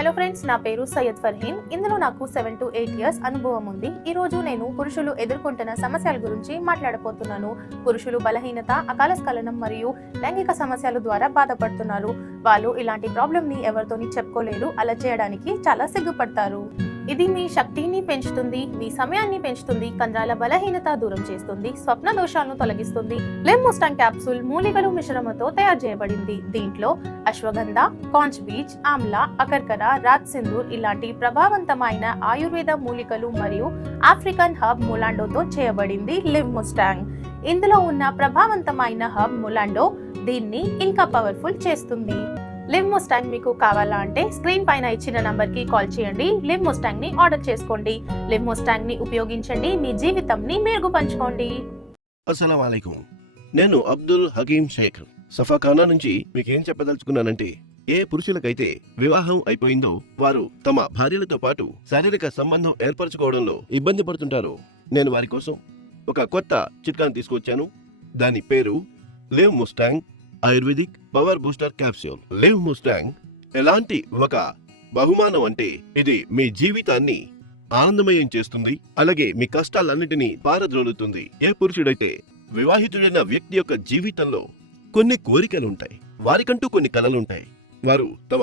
Hello friends, నా పేరు సయ్యద్ ఫర్హీన్. ఇందులో నాకు 7 to 8 ఇయర్స్ అనుభవం ఉంది. ఈ రోజు నేను పురుషులు ఎదుర్కొంటున్న సమస్యల గురించి మాట్లాడబోతున్నాను. పురుషులు బలహీనత, అకాల స్ఖలనం మరియు లైంగిక సమస్యల ద్వారా బాధపడుతున్నారు. వాళ్ళు ఇలాంటి ప్రాబ్లమ్ ని ఎవరితోని చెప్పుకోలేరు, అలా చేయడానికి చాలా సిగ్గుపడతారు. ఇది మీ శక్తిని పెంచుతుంది, మీ సమయాన్ని పెంచుతుంది, కండరాల బలహీనత దూరం చేస్తుంది, స్వప్న దోషాలను తొలగిస్తుంది. లివ్ ముస్టాంగ్ క్యాప్సూల్ మూలికలు మిశ్రమంతో తయారు చేయబడింది. దీంట్లో అశ్వగంధ, కాంచ్ బీచ్, ఆమ్లా, అకర్కర, రాజ్ సింధూర్ ఇలాంటి ప్రభావవంతమైన ఆయుర్వేద మూలికలు మరియు ఆఫ్రికన్ హర్బ్ మొలాండోతో చేయబడింది లివ్ ముస్టాంగ్. ఇందులో ఉన్న ప్రభావవంతమైన హర్బ్ మొలాండో దీన్ని ఇంకా పవర్ఫుల్ చేస్తుంది. లివ్ ముస్టాంగ్ మీకు కావాలా అంటే స్క్రీన్ పైన ఇచ్చిన నంబర్ కి కాల్ చేయండి. లివ్ ముస్టాంగ్ ని ఆర్డర్ చేసుకోండి. లివ్ ముస్టాంగ్ ని ఉపయోగించండి, మీ జీవితంని మెరుగుపంచుకోండి. అస్సలాము అలైకుం. నేను అబ్దుల్ హకీం షేక్ సఫాఖానా నుంచి మీకేం చెప్పదలుచుకున్నానంటే, ఏ పురుషులకైతే వివాహం అయిపోయిందో వారు తమ భార్యలతో పాటు శారీరక సంబంధం ఏర్పరచుకోవడంలో ఇబ్బంది పడుతుంటారు. నేను వారి కోసం ఒక కొత్త చిట్కాను తీసుకొచ్చాను. దాని పేరు live Mustang ayurvedic power booster capsule. Live Mustang ఎలాంటి ఒక బహుమానం అంటే, ఇది మీ జీవితాన్ని ఆనందమయం చేస్తుంది, అలాగే మీ కష్టాలన్నిటినీ పారద్రోలుతుంది. ఏ పురుషుడైతే వివాహితుడైన వ్యక్తి యొక్క జీవితంలో కొన్ని కోరికలుంటాయి, వారికంటూ కొన్ని కలలుంటాయి. వారు తమ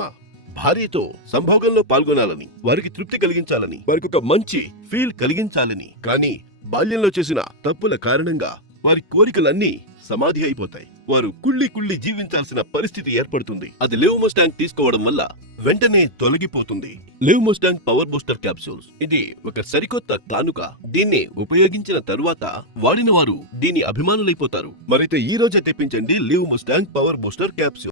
భార్యతో సంభోగంలో పాల్గొనాలని, వారికి తృప్తి కలిగించాలని, వారికి ఒక మంచి ఫీల్ కలిగించాలని, కానీ బాల్యంలో చేసిన తప్పుల కారణంగా వారి కోరికలన్నీ సమాధి అయిపోతాయి. వారు కుళ్ళి జీవించాల్సిన పరిస్థితి ఏర్పడుతుంది. అది లివ్ ముస్టాంగ్ తీసుకోవడం వల్ల వెంటనే తొలగిపోతుంది. Live Mustang power booster capsules ఇది ఒక సరికొత్త కానుక. దీన్ని ఉపయోగించిన తరువాత వాడిన వారు దీని అభిమానులైపోతారు. మరైతే ఈ రోజే తెప్పించండి Liv Mustang power booster capsule.